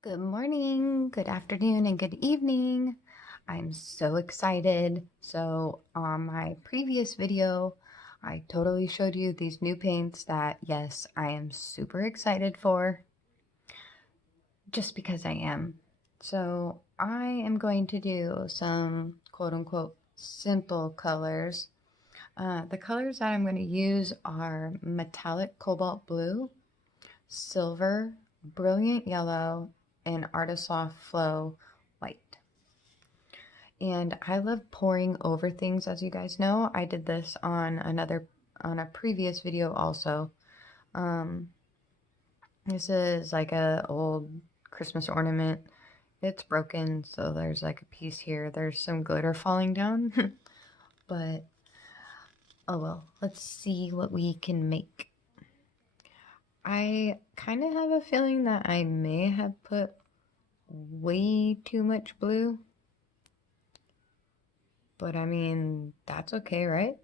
Good morning, good afternoon, and good evening. I'm so excited. So on my previous video, I totally showed you these new paints that, yes, I am super excited for, just because I am. So I am going to do some quote-unquote simple colors. The colors that I'm going to use are metallic cobalt blue, silver, brilliant yellow, and Artisoft Flow white. And I love pouring over things, as you guys know. I did this on a previous video also. This is like a old Christmas ornament. It's broken, so there's like a piece here. There's some glitter falling down, but oh well. Let's see what we can make. I kind of have a feeling that I may have put way too much blue, but I mean, that's okay, right?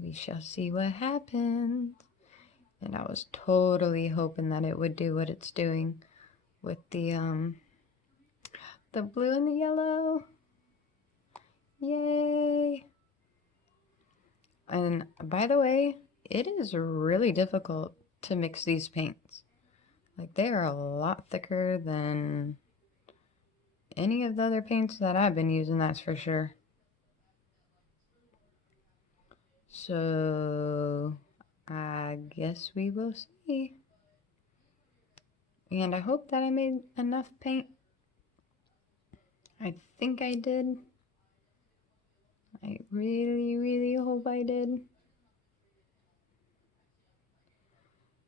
We shall see what happens. And I was totally hoping that it would do what it's doing with the blue and the yellow. Yay! And by the way, it is really difficult to mix these paints. Like, they are a lot thicker than any of the other paints that I've been using, that's for sure. So I guess we will see. And I hope that I made enough paint. I think I did. I really, really hope I did.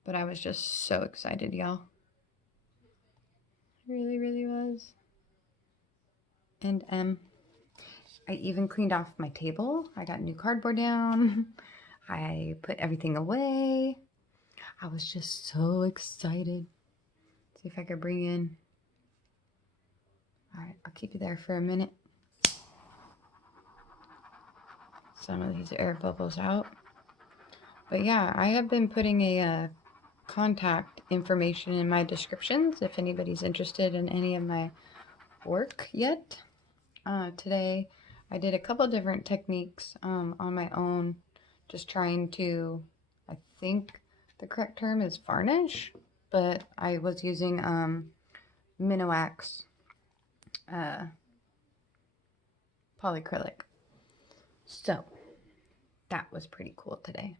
But I was just so excited, y'all. Really, really was. And I even cleaned off my table. I got new cardboard down. I put everything away. I was just so excited. See if I could bring in. All right, I'll keep you there for a minute. Some of these air bubbles out. But yeah, I have been putting a contact information in my descriptions if anybody's interested in any of my work yet. Today I did a couple different techniques on my own, just trying to, I think the correct term is varnish, but I was using Minoax polyacrylic. So that was pretty cool today.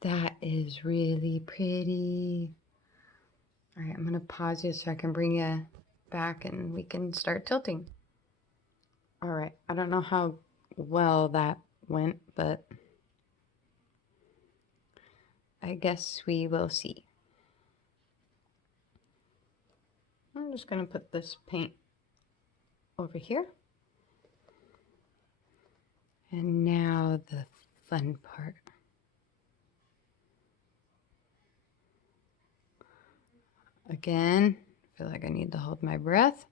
That is really pretty. All right, I'm gonna pause you so I can bring you back and we can start tilting. All right, I don't know how well that went, but I guess we will see. I'm just gonna put this paint over here. And now the fun part. Again, I feel like I need to hold my breath.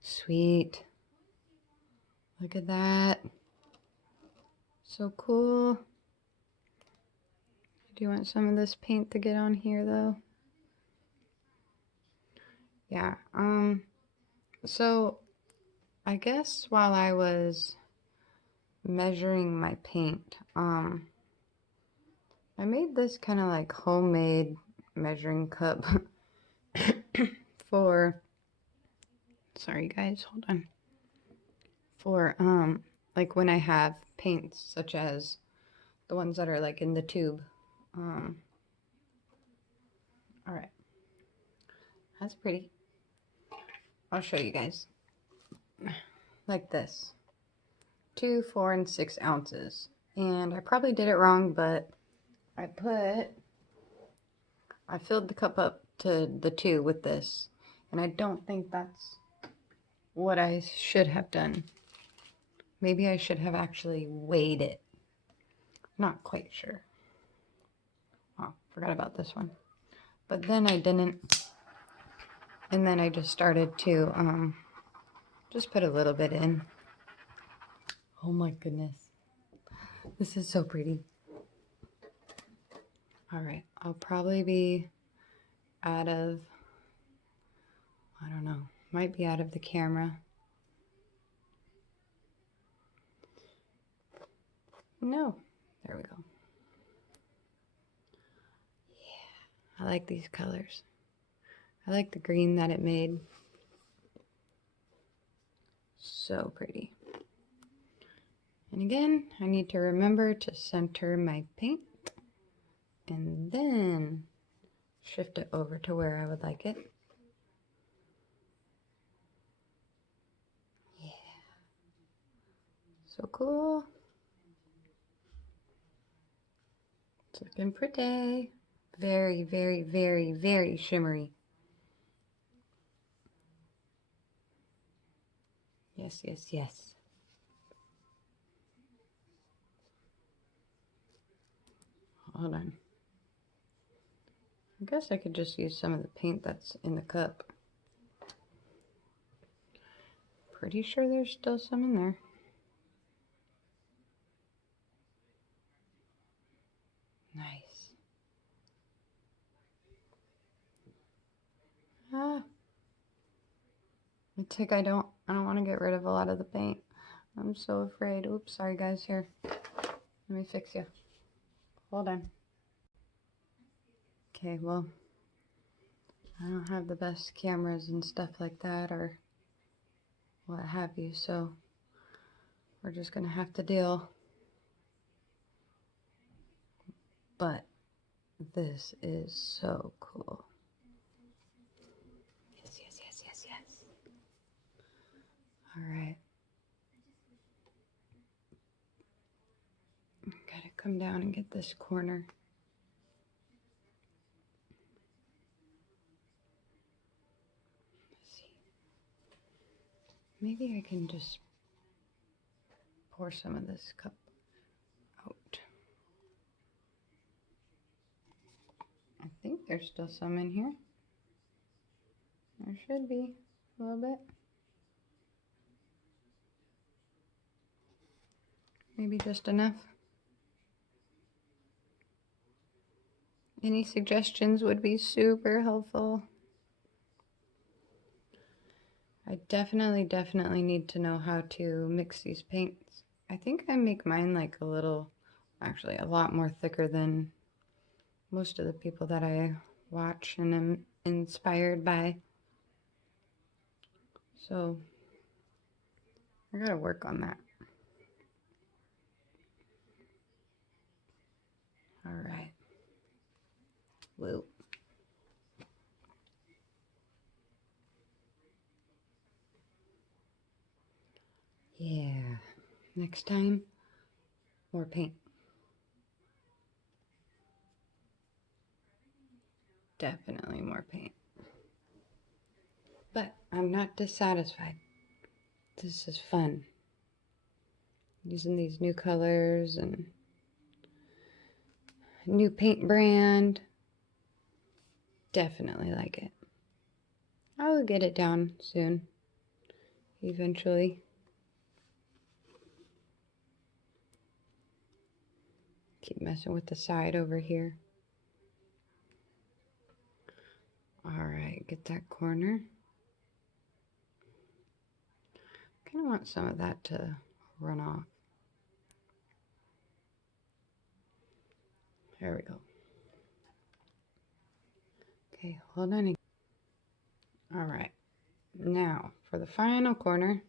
Sweet. Look at that. So cool. Do you want some of this paint to get on here though? Yeah, so I guess while I was measuring my paint, I made this kind of like homemade measuring cup for, sorry guys, hold on, for like when I have paints such as the ones that are like in the tube. All right, that's pretty. I'll show you guys. Like this, 2, 4, and 6 ounces. And I probably did it wrong, but I filled the cup up to the 2 with this, and I don't think that's what I should have done. Maybe I should have actually weighed it. Not quite sure. Oh, forgot about this one. But then I didn't, and then I just started to just put a little bit in. Oh my goodness, this is so pretty. All right, I'll probably be out of, I don't know, might be out of the camera. No, there we go. Yeah, I like these colors. I like the green that it made. So pretty. And again, I need to remember to center my paint and then shift it over to where I would like it. Yeah. So cool. It's looking pretty. Very, very, very, very shimmery. Yes, yes, yes. Hold on. I guess I could just use some of the paint that's in the cup. Pretty sure there's still some in there. Nice. Ah. I don't want to get rid of a lot of the paint. I'm so afraid. Oops, sorry guys, here. Let me fix you. Hold on. Okay, well, I don't have the best cameras and stuff like that or what have you, so we're just gonna have to deal. But this is so cool. Yes, yes, yes, yes, yes. All right. Gotta come down and get this corner. Let's see. Maybe I can just pour some of this cup out. I think there's still some in here. There should be a little bit. Maybe just enough. Any suggestions would be super helpful. I definitely need to know how to mix these paints. I think I make mine like a little, actually a lot more thicker than most of the people that I watch and am inspired by. So I gotta work on that. All right. Whoa. Yeah. Next time, more paint. Definitely more paint. But I'm not dissatisfied. This is fun. Using these new colors and new paint brand. Definitely like it. I will get it down soon. Eventually. Keep messing with the side over here. Alright, get that corner. Kind of want some of that to run off. There we go. Okay, hold on. Alright, now for the final corner.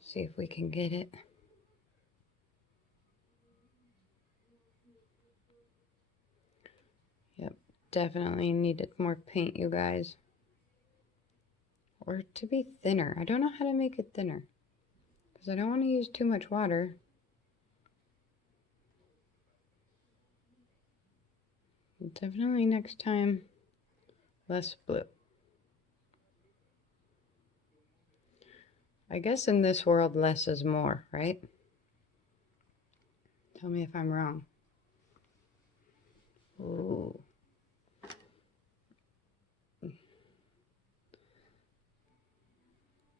See if we can get it. Yep, definitely needed more paint, you guys. Or to be thinner. I don't know how to make it thinner. Because I don't want to use too much water. Definitely next time, less blue. I guess in this world, less is more, right? Tell me if I'm wrong. Ooh.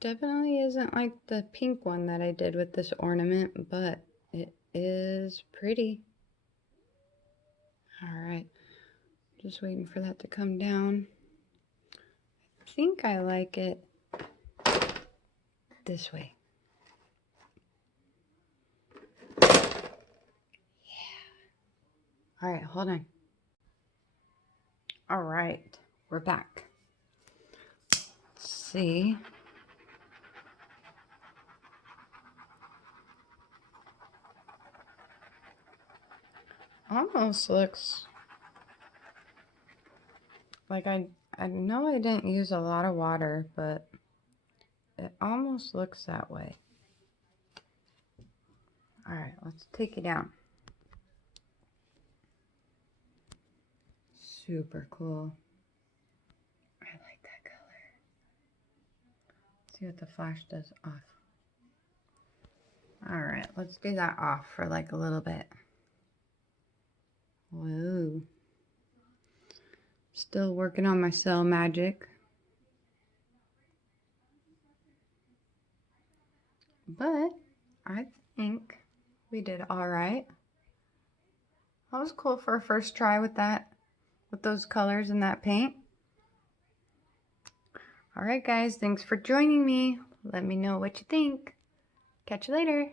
Definitely isn't like the pink one that I did with this ornament, but it is pretty. All right, just waiting for that to come down. I think I like it this way. Yeah. All right, hold on. All right, we're back. Let's see. Almost looks like I know I didn't use a lot of water, but it almost looks that way. All right, let's take it down. Super cool. I like that color. Let's see what the flash does off. All right, let's do that off for like a little bit. Whoa. Still working on my cell magic. But I think we did all right. That was cool for a first try with that, with those colors and that paint. All right, guys, thanks for joining me. Let me know what you think. Catch you later.